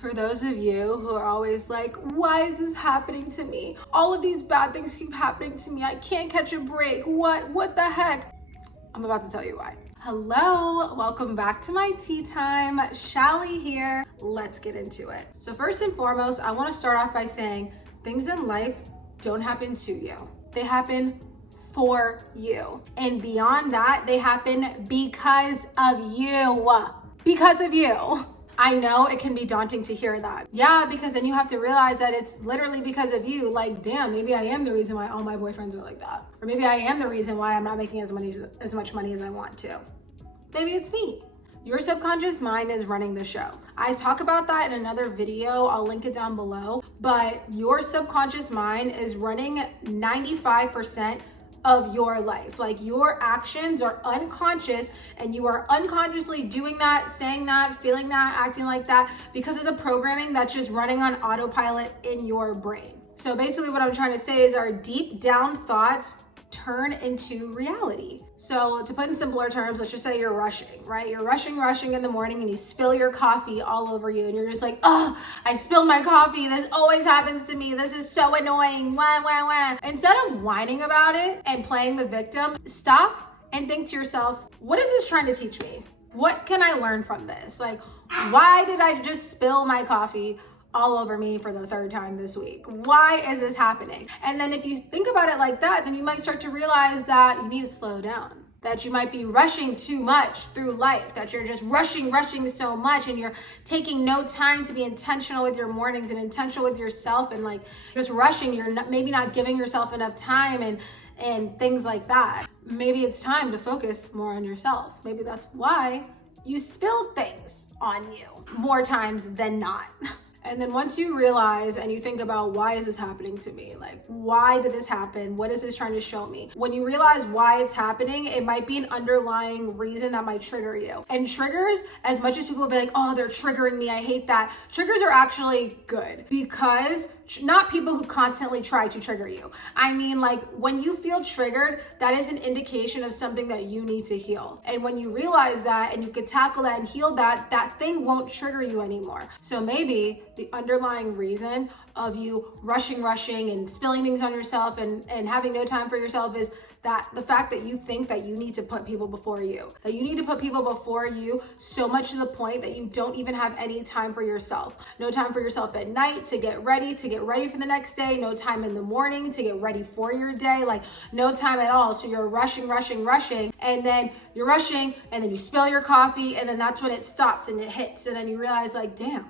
For those of you who are always like, why is this happening to me? All of these bad things keep happening to me. I can't catch a break. What the heck? I'm about to tell you why. Hello, welcome back to my tea time. Shally here. Let's get into it. So first and foremost, I want to start off by saying things in life don't happen to you. They happen for you. And beyond that, they happen because of you. Because of you. I know it can be daunting to hear that. Yeah, because then you have to realize that it's literally because of you. Like, damn, maybe I am the reason why all my boyfriends are like that. Or maybe I am the reason why I'm not making as much money as I want to. Maybe it's me. Your subconscious mind is running the show. I talk about that in another video. I'll link it down below. But your subconscious mind is running 95% of your life. Like, your actions are unconscious and you are unconsciously doing that, saying that, feeling that, acting like that because of the programming that's just running on autopilot in your brain. So basically what I'm trying to say is our deep down thoughts turn into reality. So to put in simpler terms, let's just say you're rushing, right? You're rushing in the morning and you spill your coffee all over you and you're just like, oh, I spilled my coffee. This always happens to me. This is so annoying. Wah, wah, wah. Instead of whining about it and playing the victim, stop and think to yourself, what is this trying to teach me? What can I learn from this? Like, why did I just spill my coffee all over me for the third time this week? Why is this happening? And then if you think about it like that, then you might start to realize that you need to slow down, that you might be rushing too much through life, that you're just rushing so much and you're taking no time to be intentional with your mornings and intentional with yourself, and like just rushing, you're maybe not giving yourself enough time and things like that. Maybe it's time to focus more on yourself. Maybe that's why you spill things on you more times than not. And then once you realize and you think about, why is this happening to me? Like, why did this happen? What is this trying to show me? When you realize why it's happening, it might be an underlying reason that might trigger you. And triggers, as much as people will be like, oh, they're triggering me, I hate that. Triggers are actually good, because not people who constantly try to trigger you. I mean, like, when you feel triggered, that is an indication of something that you need to heal. And when you realize that and you could tackle that and heal that, that thing won't trigger you anymore. So maybe the underlying reason of you rushing and spilling things on yourself and having no time for yourself is that the fact that you think that you need to put people before you, that you need to put people before you so much to the point that you don't even have any time for yourself. No time for yourself at night to get ready for the next day. No time in the morning to get ready for your day. Like, no time at all. So you're rushing, and then you're rushing and then you spill your coffee, and then that's when it stops and it hits. And then you realize, like, damn,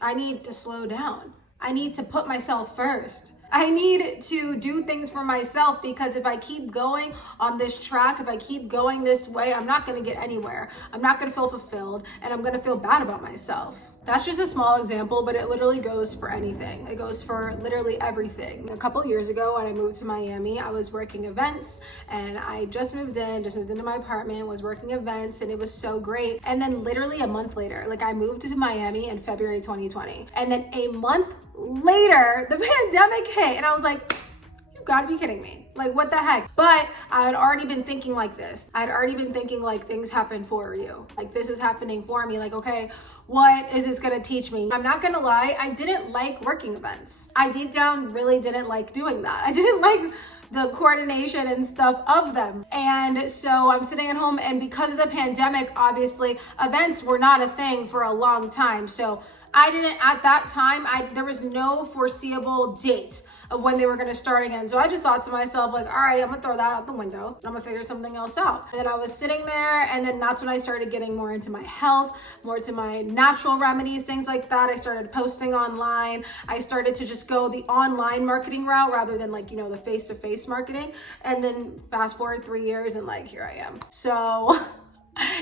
I need to slow down. I need to put myself first. I need to do things for myself, because if I keep going on this track, if I keep going this way, I'm not going to get anywhere. I'm not going to feel fulfilled, and I'm going to feel bad about myself. That's just a small example, but it literally goes for anything. It goes for literally everything. A couple years ago when I moved to Miami, I was working events, and I just moved into my apartment, was working events, and it was so great. And then literally a month later, like, I moved to Miami in February 2020. And then a month later, the pandemic hit, and I was like, you gotta be kidding me. Like, what the heck? But I had already been thinking like this. I'd already been thinking, like, things happen for you. Like, this is happening for me. Like, okay, what is this gonna teach me? I'm not gonna lie, I didn't like working events. I deep down really didn't like doing that. I didn't like the coordination and stuff of them. And so I'm sitting at home, and because of the pandemic, obviously, events were not a thing for a long time. So I didn't, at that time, there was no foreseeable date of when they were gonna start again. So I just thought to myself, like, all right, I'm gonna throw that out the window and I'm gonna figure something else out. And then I was sitting there, and then that's when I started getting more into my health, more to my natural remedies, things like that. I started posting online. I started to just go the online marketing route rather than, like, you know, the face-to-face marketing. And then fast forward 3 years, and like, here I am. So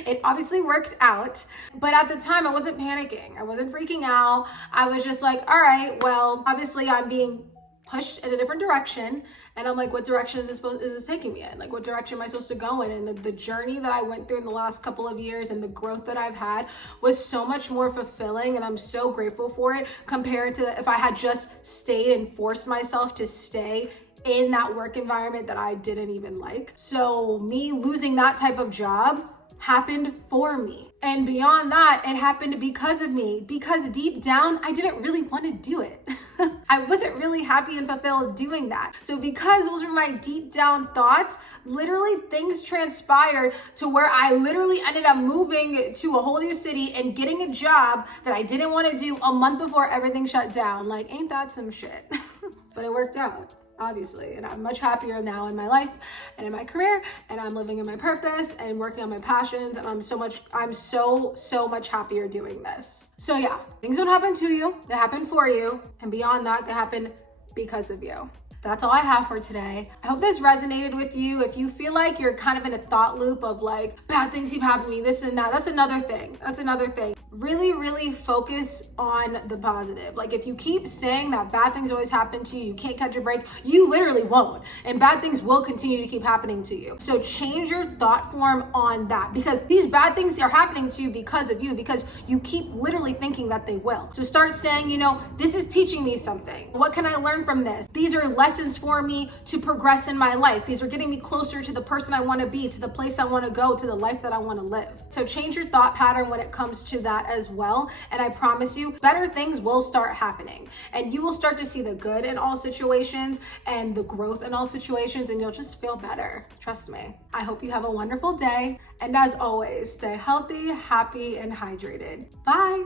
it obviously worked out, but at the time I wasn't panicking. I wasn't freaking out. I was just like, all right, well, obviously I'm being pushed in a different direction, and I'm like, what direction is this taking me in? Like, what direction am I supposed to go in? And the journey that I went through in the last couple of years and the growth that I've had was so much more fulfilling, and I'm so grateful for it compared to if I had just stayed and forced myself to stay in that work environment that I didn't even like. So me losing that type of job happened for me. And beyond that, it happened because of me, because deep down, I didn't really want to do it. I wasn't really happy and fulfilled doing that. So because those were my deep down thoughts, literally things transpired to where I literally ended up moving to a whole new city and getting a job that I didn't want to do a month before everything shut down. Like, ain't that some shit? But it worked out, obviously, and I'm much happier now in my life and in my career, and I'm living in my purpose and working on my passions, and I'm so much happier doing this. So yeah, things don't happen to you, they happen for you, and beyond that, they happen because of you. That's all I have for today. I hope this resonated with you. If you feel like you're kind of in a thought loop of like, bad things keep happening to me, this and that, that's another thing. Really, really focus on the positive. Like, if you keep saying that bad things always happen to you, you can't catch a break, you literally won't. And bad things will continue to keep happening to you. So change your thought form on that, because these bad things are happening to you because of you, because you keep literally thinking that they will. So start saying, this is teaching me something. What can I learn from this? These are lessons for me to progress in my life. These are getting me closer to the person I want to be, to the place I want to go, to the life that I want to live. So change your thought pattern when it comes to that as well. And I promise you, better things will start happening. And you will start to see the good in all situations and the growth in all situations, and you'll just feel better. Trust me. I hope you have a wonderful day. And as always, stay healthy, happy, and hydrated. Bye.